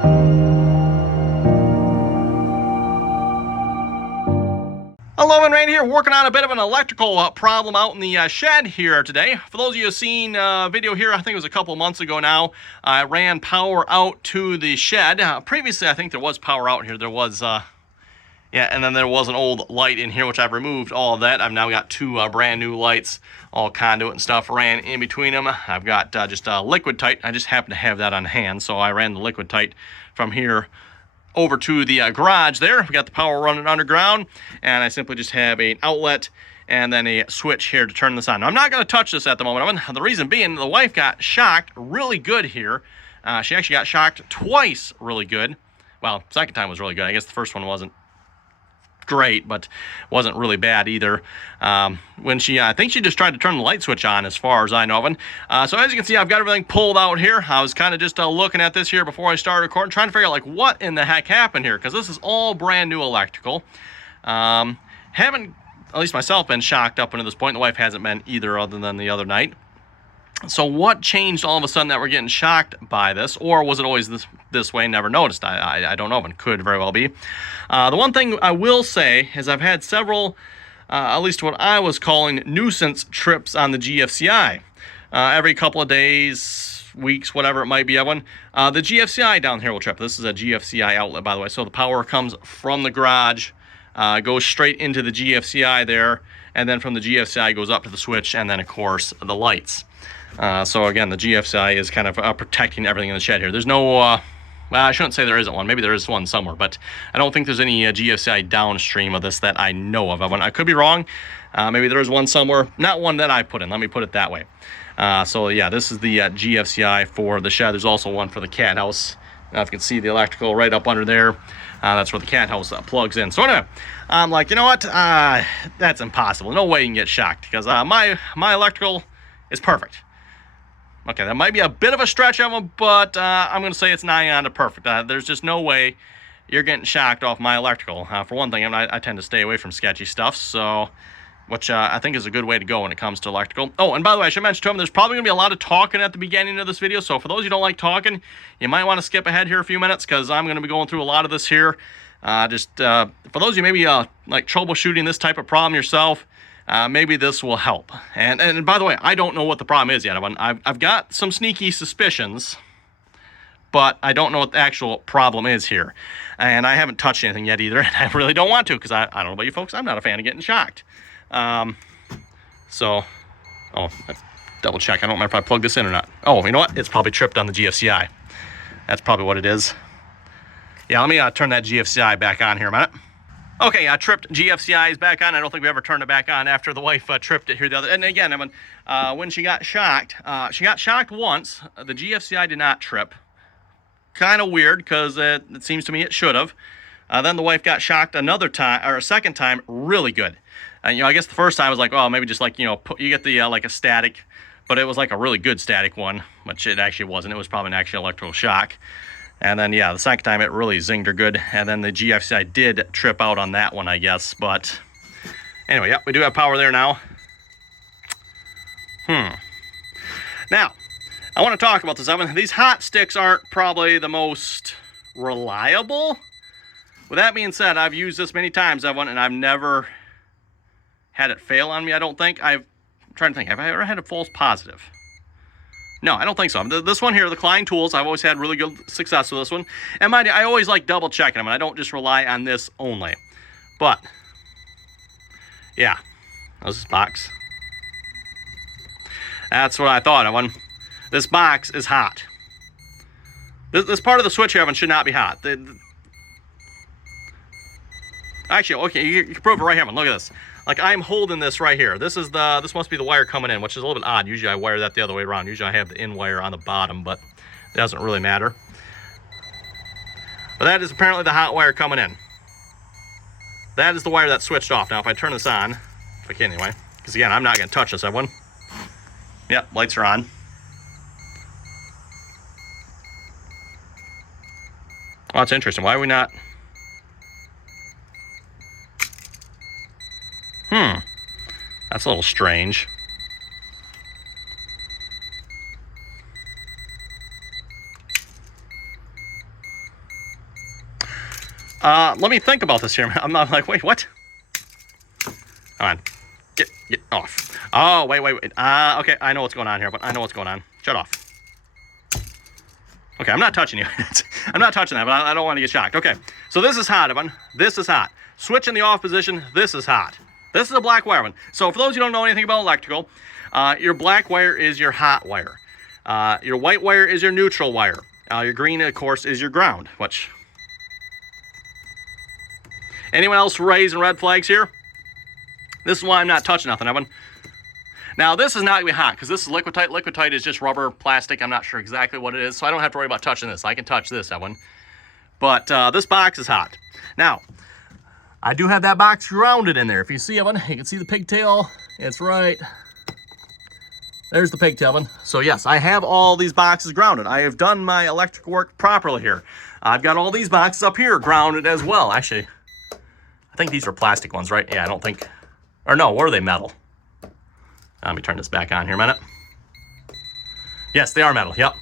Hello, and Randy here, working on a bit of an electrical problem out in the shed here today. For those of you who have seen a video here, I think it was a couple months ago now, I ran power out to the shed. Previously, I think there was power out here. There was, yeah, and then there was an old light in here, which I've removed all of that. I've now got two brand new lights, all conduit and stuff ran in between them. I've got just liquid tight. I just happen to have that on hand, so I ran the liquid tight from here over to the garage there. We got the power running underground, and I simply just have an outlet and then a switch here to turn this on. Now, I'm not going to touch this at the moment. The reason being, the wife got shocked really good here. She actually got shocked twice really good. Well, second time was really good. I guess the first one wasn't great, but wasn't really bad either. When she, I think she just tried to turn the light switch on, as far as I know of it. So as you can see, I've got everything pulled out here. I was kind of just looking at this here before I started recording, trying to figure out like what in the heck happened here, because this is all brand new electrical. Haven't, at least myself, been shocked up until this point. The wife hasn't been either, other than the other night. So what changed all of a sudden that we're getting shocked by this? Or was it always this way, never noticed? I don't know, but could very well be. The one thing I will say is I've had several, at least what I was calling nuisance trips on the GFCI. Every couple of days, weeks, whatever it might be, the GFCI down here will trip. This is a GFCI outlet, by the way. So the power comes from the garage, goes straight into the GFCI there, and then from the GFCI goes up to the switch, and then, of course, the lights. So again, the GFCI is kind of protecting everything in the shed here. There's no, well, I shouldn't say there isn't one. Maybe there is one somewhere, but I don't think there's any GFCI downstream of this that I know of. I could be wrong. Maybe there is one somewhere. Not one that I put in. Let me put it that way. So yeah, this is the GFCI for the shed. There's also one for the cat house. Now, if you can see the electrical right up under there, that's where the cat house plugs in. So anyway, I'm like, you know what? That's impossible. No way you can get shocked, because my electrical is perfect. Okay, that might be a bit of a stretch of them, but I'm going to say it's nigh on to perfect. There's just no way you're getting shocked off my electrical. For one thing, I tend to stay away from sketchy stuff, so which I think is a good way to go when it comes to electrical. Oh, and by the way, I should mention to them, there's probably going to be a lot of talking at the beginning of this video, so for those who don't like talking, you might want to skip ahead here a few minutes, because I'm going to be going through a lot of this here. For those of you maybe like troubleshooting this type of problem yourself, maybe this will help. And by the way, I don't know what the problem is yet. I've got some sneaky suspicions, but I don't know what the actual problem is here. And I haven't touched anything yet either, and I really don't want to, because I don't know about you folks, I'm not a fan of getting shocked. Double check. I don't remember if I plugged this in or not. Oh, you know what? It's probably tripped on the GFCI. That's probably what it is. Yeah, let me turn that GFCI back on here a minute. Okay, tripped GFCI is back on. I don't think we ever turned it back on after the wife tripped it here the other. And again, when she got shocked once. The GFCI did not trip. Kind of weird, because it seems to me it should have. Then the wife got shocked another time, or a second time, really good. You know, I guess the first time I was like, oh, maybe just like, you know, you get the like a static, but it was like a really good static one, which it actually wasn't. It was probably an actual electrical shock. And then, yeah, the second time it really zinged her good. And then the GFCI did trip out on that one, I guess. But anyway, yeah, we do have power there now. Now, I want to talk about this oven. These hot sticks aren't probably the most reliable. With that being said, I've used this many times, and I've never had it fail on me, I don't think. I'm trying to think, have I ever had a false positive? No, I don't think so. This one here, the Klein tools, I've always had really good success with this one. And mind you, I always like double checking them, and I don't just rely on this only. But, yeah, how's this box? That's what I thought of. This box is hot. This part of the switch oven should not be hot. Actually, okay, you can prove it right here. Look at this. Like, I'm holding this right here. This must be the wire coming in, which is a little bit odd. Usually I wire that the other way around. Usually I have the in wire on the bottom, but it doesn't really matter. But that is apparently the hot wire coming in. That is the wire that's switched off. Now, if I turn this on, if I can anyway, because again, I'm not going to touch this, everyone. Yep, lights are on. Oh, that's interesting. Why are we not? That's a little strange. Let me think about this here. I'm not like, wait, what? Come on. Get off. Oh, wait. Okay, I know what's going on here, but I know what's going on. Shut off. Okay, I'm not touching you. I'm not touching that, but I don't want to get shocked. Okay, so this is hot, Evan. This is hot. Switch in the off position. This is hot. This is a black wire one. So for those who don't know anything about electrical, your black wire is your hot wire. Your white wire is your neutral wire. Your green, of course, is your ground. Which... Anyone else raising red flags here? This is why I'm not touching nothing, Evan. Now, this is not going to be hot because this is Liquid-Tite. Liquid-Tite is just rubber, plastic. I'm not sure exactly what it is, so I don't have to worry about touching this. I can touch this, Evan. But this box is hot. Now, I do have that box grounded in there. If you see, Evan, you can see the pigtail. It's right. There's the pigtail, Evan. So, yes, I have all these boxes grounded. I have done my electrical work properly here. I've got all these boxes up here grounded as well. Actually, I think these are plastic ones, right? Yeah, I don't think... Or no, or are they metal? Let me turn this back on here a minute. Yes, they are metal, yep.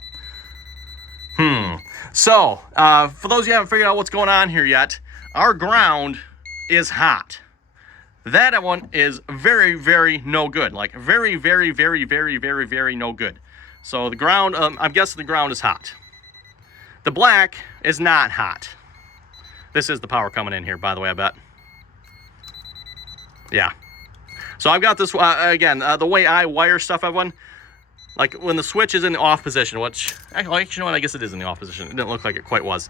So, for those of you who haven't figured out what's going on here yet, our ground is hot. That one is very, very no good. Like, very, very, very, very, very, very no good. So the ground, I'm guessing the ground is hot. The black is not hot. This is the power coming in here, by the way, I bet. Yeah. So I've got this, again, the way I wire stuff, everyone, like when the switch is in the off position, which, actually, you know what, I guess it is in the off position. It didn't look like it quite was.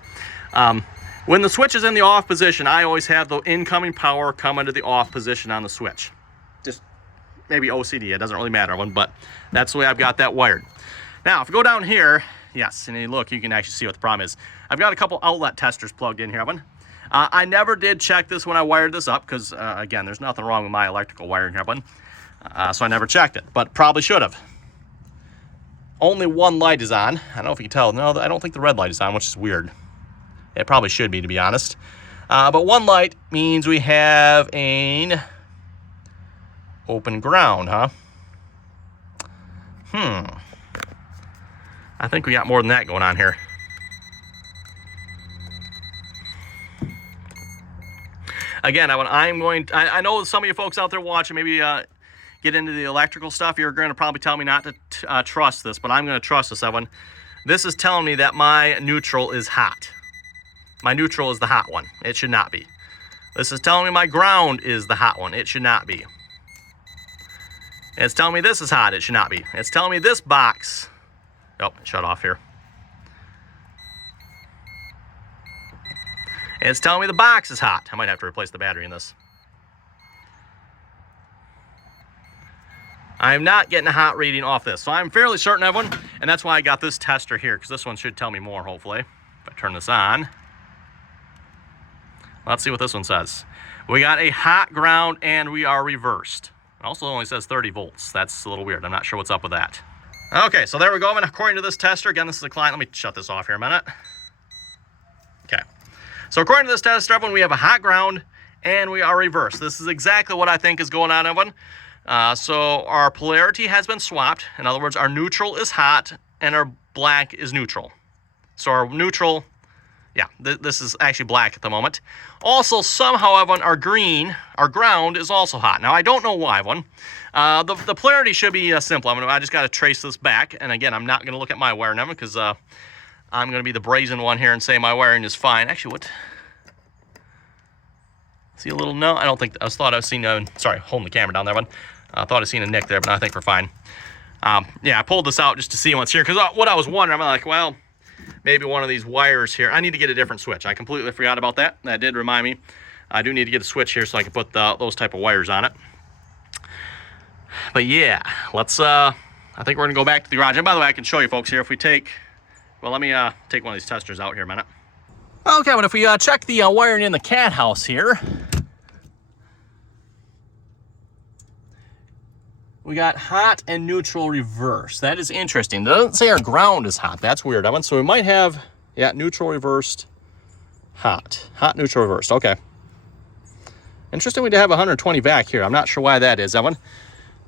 When the switch is in the off position, I always have the incoming power come into the off position on the switch. Just maybe OCD, it doesn't really matter, everyone, but that's the way I've got that wired. Now, if you go down here, yes, and you look, you can actually see what the problem is. I've got a couple outlet testers plugged in here, everyone. I never did check this when I wired this up because, again, there's nothing wrong with my electrical wiring here, button. So I never checked it, but probably should have. Only one light is on. I don't know if you can tell. No, I don't think the red light is on, which is weird. It probably should be, to be honest. But one light means we have an open ground, huh? I think we got more than that going on here. Again, I know some of you folks out there watching maybe get into the electrical stuff. You're going to probably tell me not to trust this, but I'm going to trust this one. This is telling me that my neutral is hot. My neutral is the hot one. It should not be. This is telling me my ground is the hot one. It should not be. It's telling me this is hot. It should not be. It's telling me this box. Oh, shut off here. It's telling me the box is hot. I might have to replace the battery in this. I'm not getting a hot reading off this. So I'm fairly certain of one, and that's why I got this tester here, because this one should tell me more, hopefully. If I turn this on. Let's see what this one says. We got a hot ground, and we are reversed. It also only says 30 volts. That's a little weird. I'm not sure what's up with that. Okay, so there we go. And according to this tester, again, this is the client. Let me shut this off here a minute. Okay. So according to this tester, everyone, we have a hot ground, and we are reversed. This is exactly what I think is going on, everyone. So our polarity has been swapped. In other words, our neutral is hot, and our black is neutral. So our neutral, yeah, this is actually black at the moment. Also, somehow, everyone, our green, our ground is also hot. Now, I don't know why, everyone. The polarity should be simple. I just got to trace this back. And again, I'm not going to look at my wiring number because I'm going to be the brazen one here and say my wiring is fine. Actually, what? See a little, no, I don't think, I thought I was seeing, sorry, holding the camera down there, one. I thought I seen a nick there, but I think we're fine. Yeah, I pulled this out just to see what's here, because what I was wondering, I'm like, well, maybe one of these wires here. I need to get a different switch. I completely forgot about that. That did remind me. I do need to get a switch here so I can put those type of wires on it. But yeah, let's, I think we're going to go back to the garage. And by the way, I can show you folks here if we take, well, let me take one of these testers out here a minute. Okay, but if we check the wiring in the cat house here, we got hot and neutral reversed. That is interesting. It doesn't say our ground is hot. That's weird, Evan. So we might have, yeah, neutral reversed, hot. Hot, neutral reversed. Okay. Interesting we to have 120 vac here. I'm not sure why that is, Evan.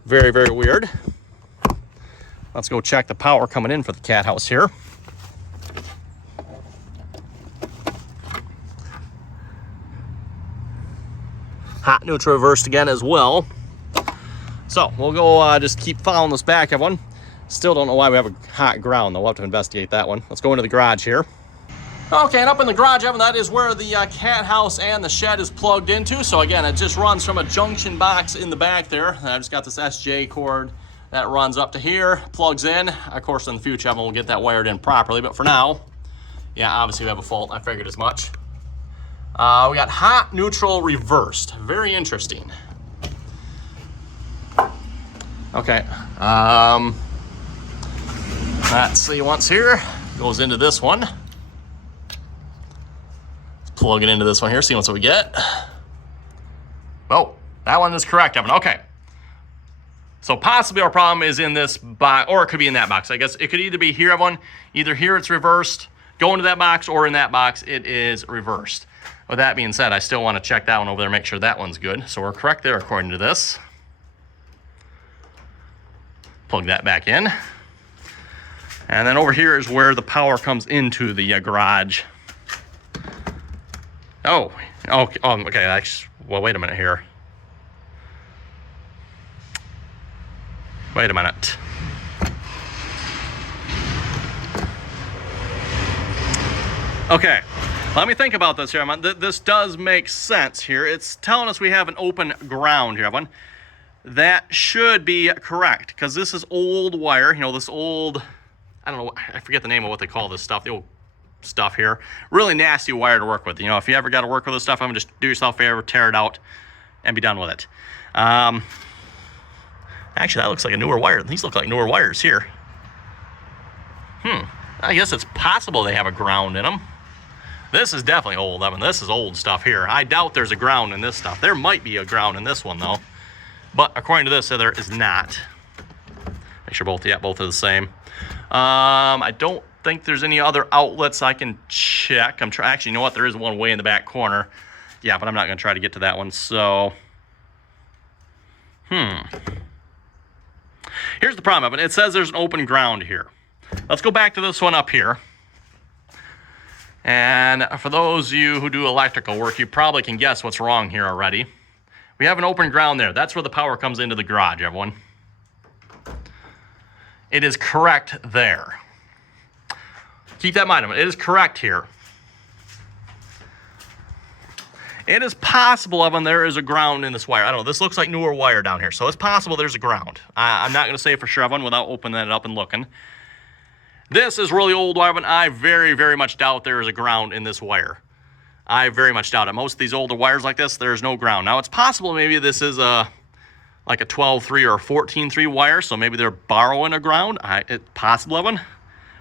Very, very weird. Let's go check the power coming in for the cat house here. hot neutral reversed again as well. So we'll go just keep following this back, everyone. Still don't know why we have a hot ground, though. We'll have to investigate that one. Let's go into the garage here. Okay, and up in the garage, Evan, that is where the cat house and the shed is plugged into. So again, it just runs from a junction box in the back there. And I just got this SJ cord that runs up to here, plugs in. Of course, in the future, Evan will get that wired in properly. But for now, yeah, obviously we have a fault. I figured as much. We got hot, neutral, reversed. Very interesting. Okay. Let's see once here. Goes into this one. Let's plug it into this one here, see what we get. Oh, that one is correct, Evan. Okay. So possibly our problem is in this box, or it could be in that box. I guess it could either be here, Evan. Either here it's reversed, go into that box, or in that box it is reversed. With that being said, I still want to check that one over there, make sure that one's good. So we're correct there according to this. Plug that back in. And then over here is where the power comes into the garage. Oh, okay. Actually, well, wait a minute here. Wait a minute. Okay, let me think about this here. This does make sense here. It's telling us we have an open ground here, everyone. That should be correct, because this is old wire. You know, this old, I don't know, I forget the name of what they call this stuff, the old stuff here. Really nasty wire to work with. You know, if you ever got to work with this stuff, I'm gonna just do yourself a favor, tear it out, and be done with it. Actually, that looks like a newer wire. These look like newer wires here. I guess it's possible they have a ground in them. This is definitely old, Evan. This is old stuff here. I doubt there's a ground in this stuff. There might be a ground in this one, though. But according to this, there is not. Make sure both are the same. I don't think there's any other outlets I can check. Actually, you know what? There is one way in the back corner. Yeah, but I'm not going to try to get to that one. So, here's the problem, Evan. It says there's an open ground here. Let's go back to this one up here. And for those of you who do electrical work, you probably can guess what's wrong here already. We have an open ground there. That's where the power comes into the garage, everyone. It is correct there. Keep that in mind. It is correct here. It is possible, Evan, there is a ground in this wire. I don't know. This looks like newer wire down here. So it's possible there's a ground. I'm not going to say for sure, Evan, without opening it up and looking. This is really old wire, Evan. I very, very much doubt there is a ground in this wire. I very much doubt it. Most of these older wires like this, there's no ground. Now, it's possible maybe this is like a 12-3 or a 14-3 wire, so maybe they're borrowing a ground. It's possible, Evan.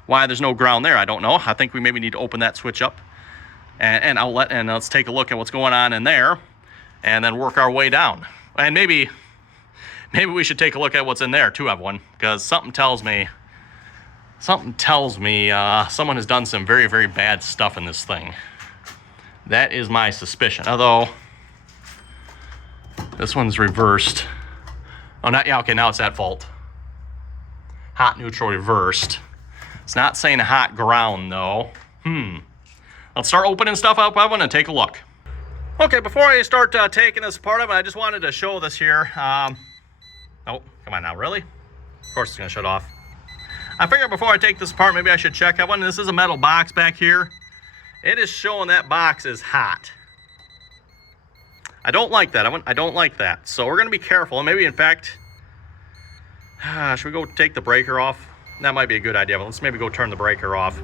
Why there's no ground there, I don't know. I think we maybe need to open that switch up and outlet, and let's take a look at what's going on in there, and then work our way down. And maybe we should take a look at what's in there too, everyone, because something tells me someone has done some very, very bad stuff in this thing. That is my suspicion. Although this one's reversed. Oh, not yeah. Okay, now it's at fault. Hot, neutral, reversed. It's not saying a hot ground though. Let's start opening stuff up, Evan, and take a look. Okay, before I start taking this apart, Evan, I just wanted to show this here. Oh, come on now, really? Of course it's gonna shut off. I figured before I take this apart, maybe I should check that one. This is a metal box back here. It is showing that box is hot. I don't like that. I don't like that. So we're going to be careful. And maybe, in fact, should we go take the breaker off? That might be a good idea. But let's maybe go turn the breaker off.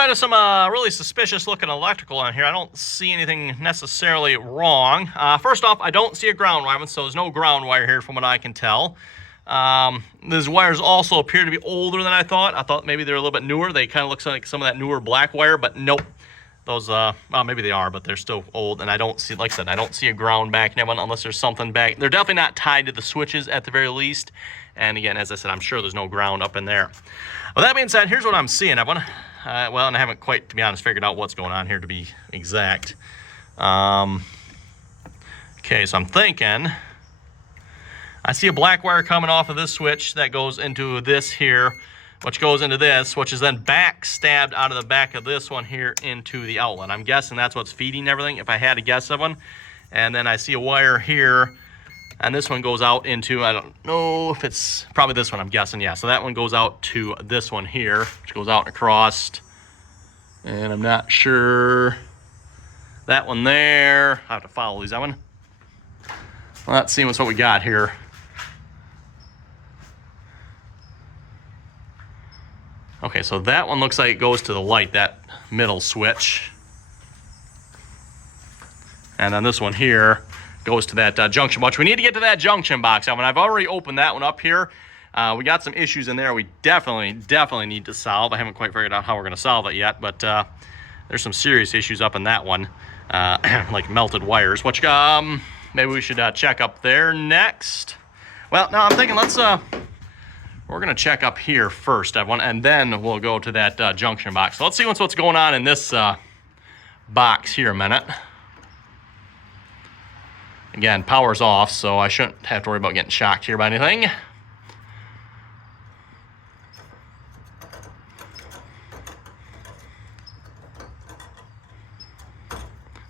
outside of some really suspicious looking electrical on here, I don't see anything necessarily wrong. First off, I don't see a ground wire, so there's no ground wire here from what I can tell. These wires also appear to be older than I thought. I thought maybe they're a little bit newer. They kind of look like some of that newer black wire, but nope. Those, well, maybe they are, but they're still old, and I don't see, like I said, I don't see a ground back in one unless there's something back. They're definitely not tied to the switches at the very least. And again, as I said, I'm sure there's no ground up in there. Well, that being said, here's what I'm seeing, everyone. Well, and I haven't quite, to be honest, figured out what's going on here to be exact. Okay, so I'm thinking, I see a black wire coming off of this switch that goes into this here, which goes into this, which is then back stabbed out of the back of this one here into the outlet. I'm guessing that's what's feeding everything, if I had to guess of one. And then I see a wire here, and this one goes out into, I don't know if it's probably this one, I'm guessing, yeah. So that one goes out to this one here, which goes out and across. And I'm not sure, that one there, I have to follow these, that one. Well, let's see what we got here. Okay, so that one looks like it goes to the light, that middle switch. And then this one here goes to that junction box. We need to get to that junction box. I mean, I've already opened that one up here. We got some issues in there we definitely need to solve. I haven't quite figured out how we're going to solve it yet, but there's some serious issues up in that one, like melted wires, which maybe we should check up there next. Well, no, I'm thinking we're going to check up here first, everyone, and then we'll go to that junction box. So let's see what's going on in this box here a minute. Again, power's off, so I shouldn't have to worry about getting shocked here by anything.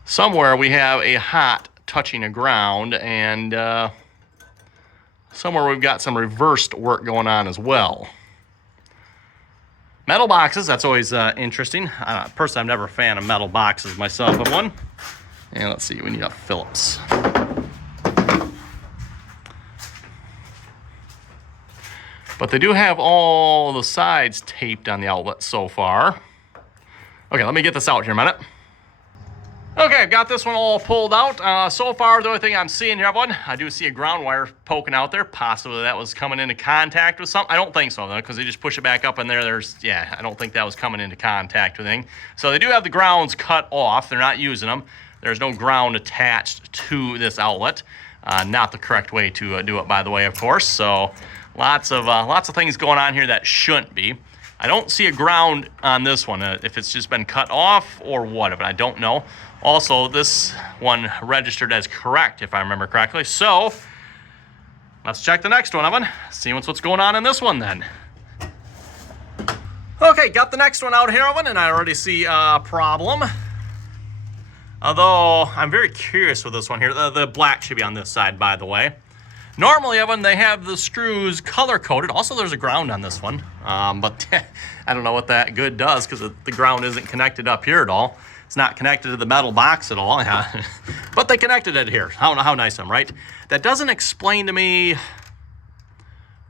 Somewhere we have a hot touching a ground, and somewhere we've got some reversed work going on as well. Metal boxes, that's always interesting. Personally, I'm never a fan of metal boxes myself. Of one. And let's see, we need a Phillips. But they do have all the sides taped on the outlet so far. Okay, let me get this out here a minute. Okay, I've got this one all pulled out. So far, the only thing I'm seeing here, everyone, I do see a ground wire poking out there. Possibly that was coming into contact with something. I don't think so, though, because they just push it back up in there. Yeah, I don't think that was coming into contact with anything. So they do have the grounds cut off. They're not using them. There's no ground attached to this outlet. Not the correct way to do it, by the way, of course. So lots of things going on here that shouldn't be. I don't see a ground on this one, if it's just been cut off or what, but I don't know. Also, this one registered as correct, if I remember correctly. So let's check the next one, Evan. See what's going on in this one then. Okay, got the next one out here, Evan, and I already see a problem. Although, I'm very curious with this one here. The black should be on this side, by the way. Normally, Evan, they have the screws color-coded. Also, there's a ground on this one. But I don't know what that good does because the ground isn't connected up here at all. It's not connected to the metal box at all. But they connected it here. How nice of them, right? That doesn't explain to me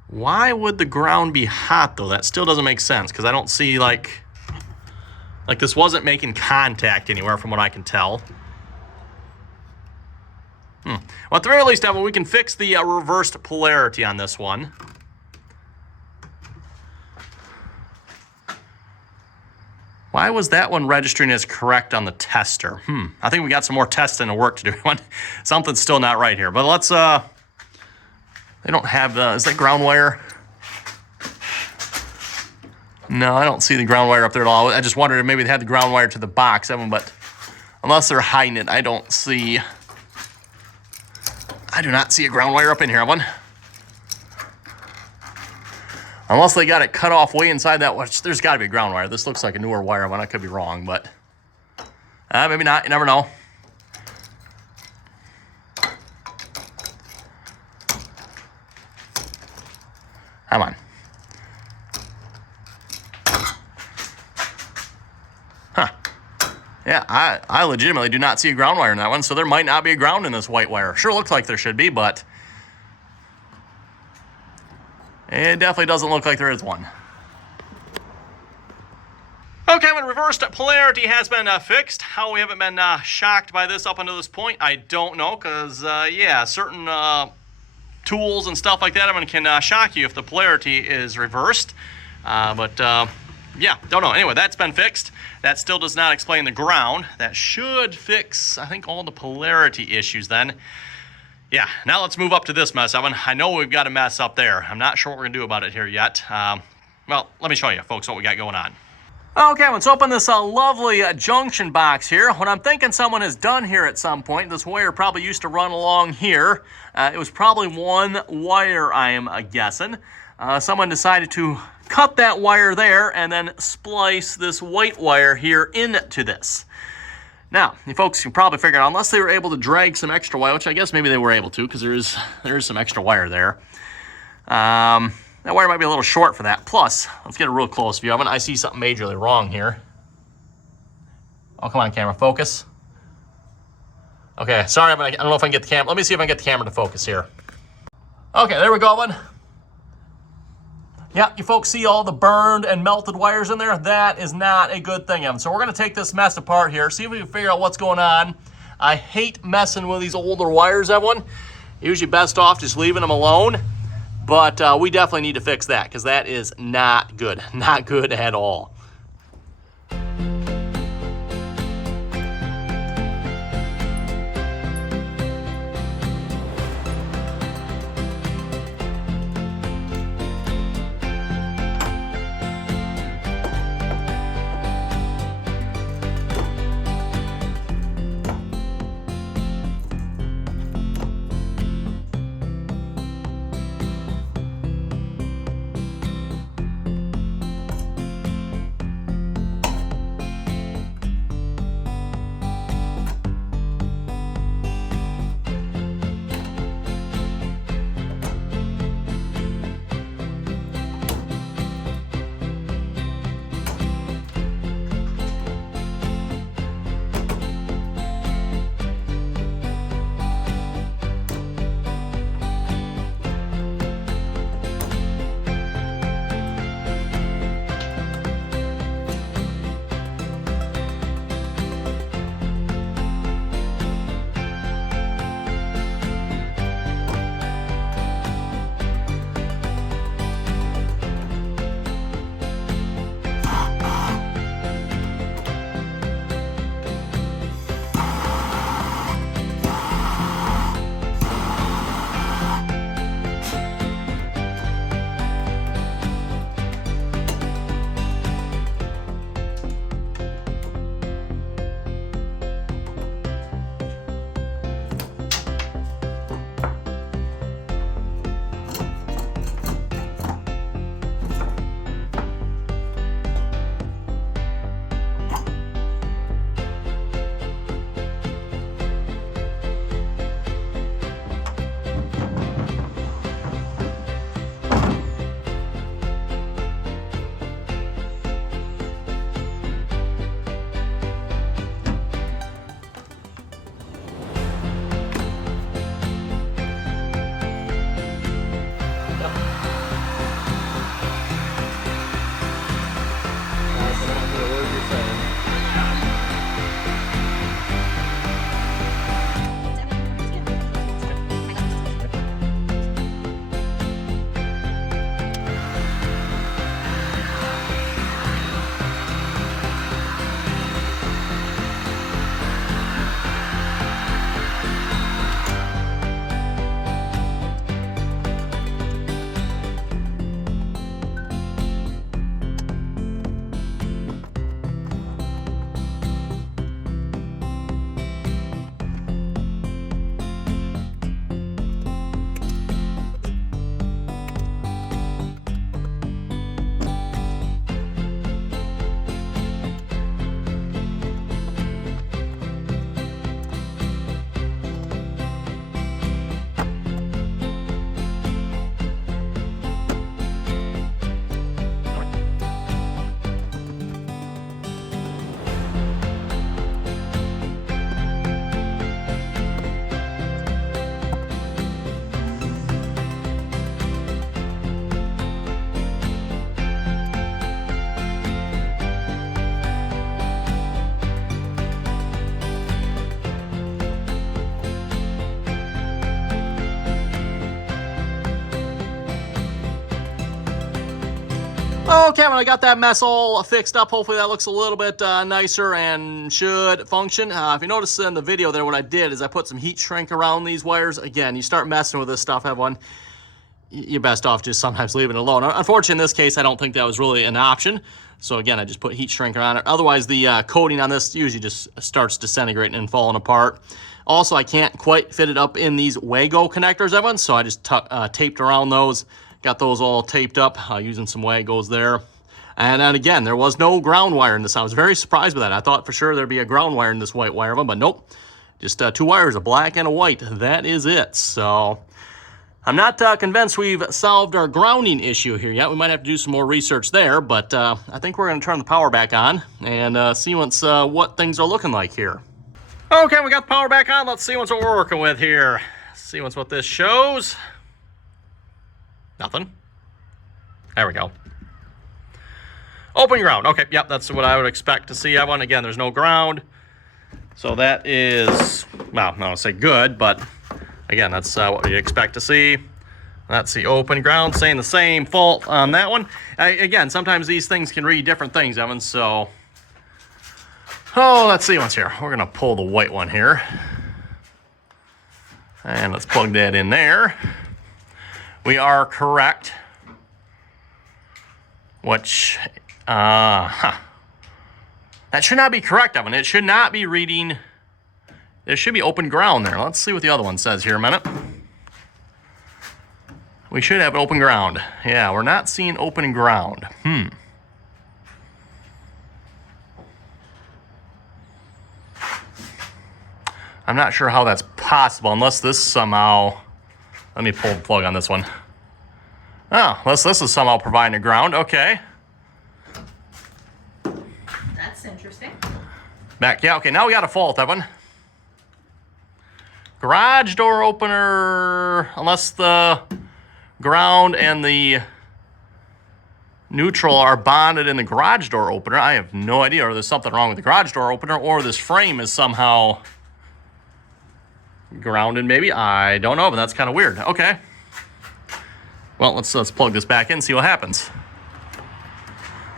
why would the ground be hot, though. That still doesn't make sense because I don't see, like this wasn't making contact anywhere from what I can tell. Well, at the very least, Evan, we can fix the reversed polarity on this one. Why was that one registering as correct on the tester? I think we got some more testing and work to do. Something's still not right here. But let's, they don't have, is that ground wire? No, I don't see the ground wire up there at all. I just wondered if maybe they had the ground wire to the box, Evan, but unless they're hiding it, I don't see. I do not see a ground wire up in here, Evan. Unless they got it cut off way inside that, which there's got to be a ground wire. This looks like a newer wire one. I could be wrong, but maybe not. You never know. Come on. Huh. Yeah, I legitimately do not see a ground wire in that one, so there might not be a ground in this white wire. Sure looks like there should be, but it definitely doesn't look like there is one. Okay, when reversed polarity has been fixed, how we haven't been shocked by this up until this point, I don't know, because, yeah, certain tools and stuff like that can shock you if the polarity is reversed. Yeah, don't know. Anyway, that's been fixed. That still does not explain the ground. That should fix, I think, all the polarity issues then. Yeah, now let's move up to this mess, Evan. I know we've got a mess up there. I'm not sure what we're going to do about it here yet. Well, let me show you, folks, what we got going on. Okay, let's open this lovely junction box here. What I'm thinking someone has done here at some point, this wire probably used to run along here. It was probably one wire, I am guessing. Someone decided to cut that wire there and then splice this white wire here into this. Now, you folks can probably figure out, unless they were able to drag some extra wire, which I guess maybe they were able to, because there is some extra wire there. That wire might be a little short for that. Plus, let's get a real close view of it. I see something majorly wrong here. Oh, come on, camera, focus. Okay, sorry, I don't know if I can get the camera. Let me see if I can get the camera to focus here. Okay, there we go, one. Yeah, you folks see all the burned and melted wires in there? That is not a good thing, Evan. So we're going to take this mess apart here, see if we can figure out what's going on. I hate messing with these older wires, Evan. Usually best off just leaving them alone. But we definitely need to fix that, because that is not good. Not good at all. Okay, when I got that mess all fixed up, hopefully that looks a little bit nicer and should function. If you notice in the video there, what I did is I put some heat shrink around these wires. Again, you start messing with this stuff, everyone, you're best off just sometimes leaving it alone. Unfortunately, in this case, I don't think that was really an option. So again, I just put heat shrink on it. Otherwise, the coating on this usually just starts disintegrating and falling apart. Also, I can't quite fit it up in these Wago connectors, everyone, so I just taped around those. Got those all taped up using some Wagos there. And then again, there was no ground wire in this. I was very surprised with that. I thought for sure there'd be a ground wire in this white wire of them, but nope. Just 2 wires, a black and a white. That is it. So I'm not convinced we've solved our grounding issue here yet. We might have to do some more research there, but I think we're going to turn the power back on and see what things are looking like here. Okay, we got the power back on. Let's see what we're working with here. See what this shows. Nothing. There we go. Open ground. Okay, yep, that's what I would expect to see. Again, there's no ground. So that is, well, I don't say good, but again, that's what you expect to see. That's the open ground, saying the same fault on that one. Again, sometimes these things can read different things, Evan, so. Oh, let's see what's here. We're going to pull the white one here. And let's plug that in there. We are correct. Which, that should not be correct, Evan. It should not be reading. There should be open ground there. Let's see what the other one says here a minute. We should have open ground. Yeah, we're not seeing open ground. I'm not sure how that's possible unless this somehow, let me pull the plug on this one. Oh, unless this is somehow providing a ground. Okay. That's interesting. Back, yeah, okay, now we got a fault, Evan. Garage door opener, unless the ground and the neutral are bonded in the garage door opener. I have no idea, or there's something wrong with the garage door opener, or this frame is somehow grounded maybe. I don't know, but that's kind of weird. Okay. Well, let's plug this back in, see what happens.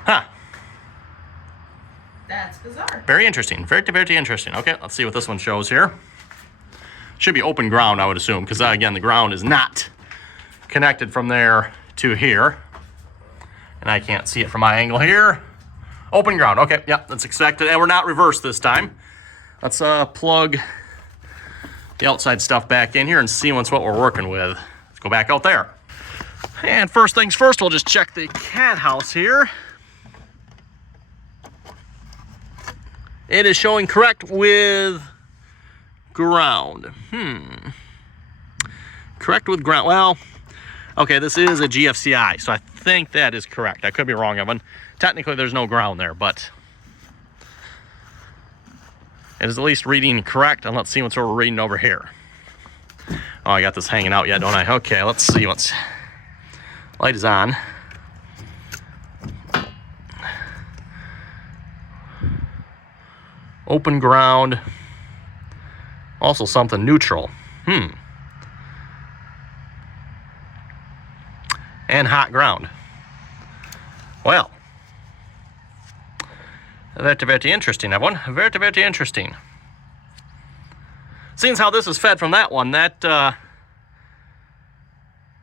Huh. That's bizarre. Very interesting. Very, very interesting. Okay, let's see what this one shows here. Should be open ground, I would assume, because again, the ground is not connected from there to here. And I can't see it from my angle here. Open ground. Okay, yep, that's expected. And we're not reversed this time. Let's plug the outside stuff back in here and see what we're working with. Let's go back out there. And first things first, we'll just check the cat house here. It is showing correct with ground. Correct with ground. Well, okay, this is a GFCI, so I think that is correct. I could be wrong, Evan. Technically, there's no ground there, but it is at least reading correct, and let's see what we're reading over here. Oh, I got this hanging out yet, don't I? Okay, let's see what's... Light is on. Open ground. Also something neutral. And hot ground. Well. Very, very interesting, everyone. Very, very interesting. Seeing how this is fed from that one, that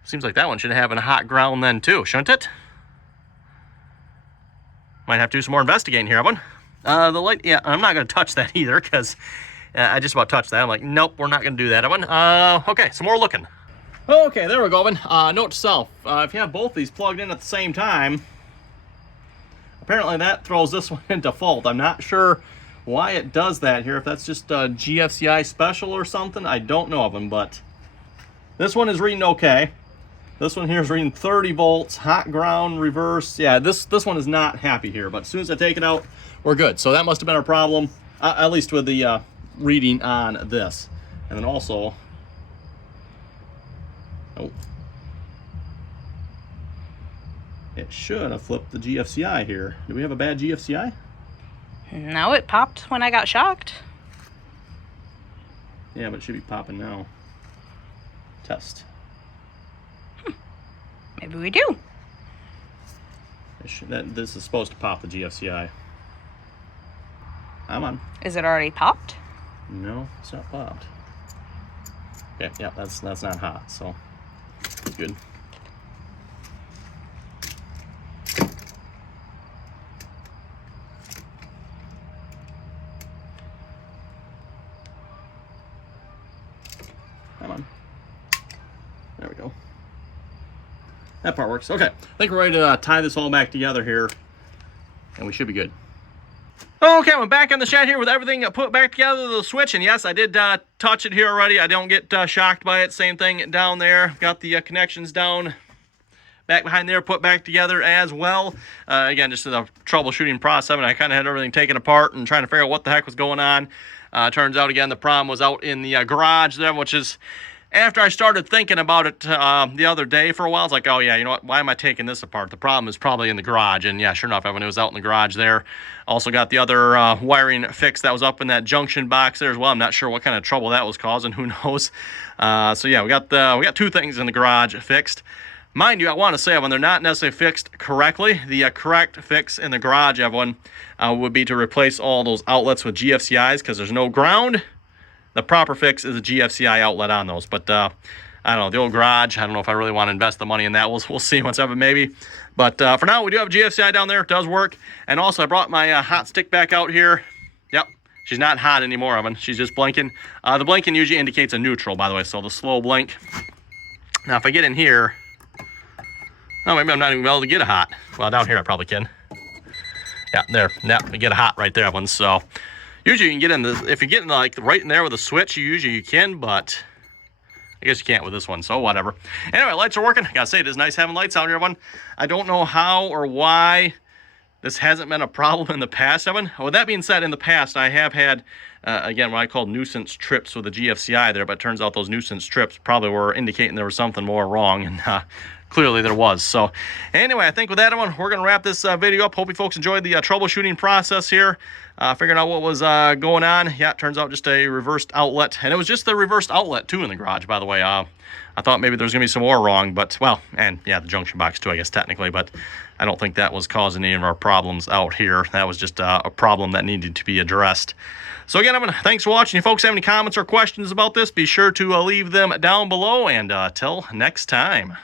seems like that one should have a hot ground then too, shouldn't it? Might have to do some more investigating here, everyone. The light, yeah, I'm not going to touch that either because I just about touched that. I'm like, nope, we're not going to do that, everyone. Okay, some more looking. Okay, there we go, everyone. Note to self, if you have both these plugged in at the same time, apparently that throws this one into fault. I'm not sure why it does that here, if that's just a GFCI special or something. I don't know of them, but this one is reading okay. This one here is reading 30 volts, hot ground, reverse. Yeah, this one is not happy here, but as soon as I take it out, we're good. So that must have been our problem, at least with the reading on this. And then also, oh, it should have flipped the GFCI here. Do we have a bad GFCI? No, it popped when I got shocked. Yeah, but it should be popping now. Test. Maybe we do. This is supposed to pop the GFCI. Come on. Is it already popped? No, it's not popped. Okay, yeah, that's not hot, so it's good. Come on. There we go. That part works. Okay, I think we're ready to tie this all back together here, and we should be good. Okay, I'm back in the shed here with everything put back together, the switch, and yes, I did touch it here already. I don't get shocked by it. Same thing down there. Got the connections down back behind there, put back together as well. Again, just the troubleshooting process, and I kind of had everything taken apart and trying to figure out what the heck was going on. Turns out, again, the problem was out in the garage there, which is, after I started thinking about it the other day for a while, I was like, oh yeah, you know what, why am I taking this apart? The problem is probably in the garage. And yeah, sure enough, everyone was out in the garage there. Also got the other wiring fixed that was up in that junction box there as well. I'm not sure what kind of trouble that was causing, who knows. So yeah, we got two things in the garage fixed. Mind you, I want to say, when they're not necessarily fixed correctly, the correct fix in the garage, everyone, would be to replace all those outlets with GFCIs, because there's no ground. The proper fix is a GFCI outlet on those. But I don't know, the old garage, I don't know if I really want to invest the money in that. We'll see what's up, maybe. But for now, we do have a GFCI down there. It does work. And also, I brought my hot stick back out here. Yep, she's not hot anymore, Evan. She's just blinking. The blinking usually indicates a neutral, by the way, so the slow blink. Now, if I get in here, oh, maybe I'm not even able to get a hot. Well, down here I probably can. Yeah, there. Yeah, we get a hot right there, Evan. So usually you can get in the, if you get in like right in there with a switch, you can, but I guess you can't with this one, so whatever. Anyway, lights are working. I gotta say, it is nice having lights out here, everyone. I don't know how or why this hasn't been a problem in the past, Evan. With that being said, in the past, I have had, again, what I call nuisance trips with the GFCI there, but it turns out those nuisance trips probably were indicating there was something more wrong, and clearly there was. So anyway, I think with that, everyone, we're going to wrap this video up. Hope you folks enjoyed the troubleshooting process here, figuring out what was going on. Yeah, it turns out just a reversed outlet, and it was just the reversed outlet too in the garage, by the way. I thought maybe there was going to be some more wrong, but, well, and yeah, the junction box too, I guess, technically, but I don't think that was causing any of our problems out here. That was just a problem that needed to be addressed. So again, Evan, thanks for watching. If you folks have any comments or questions about this, be sure to leave them down below, and till next time.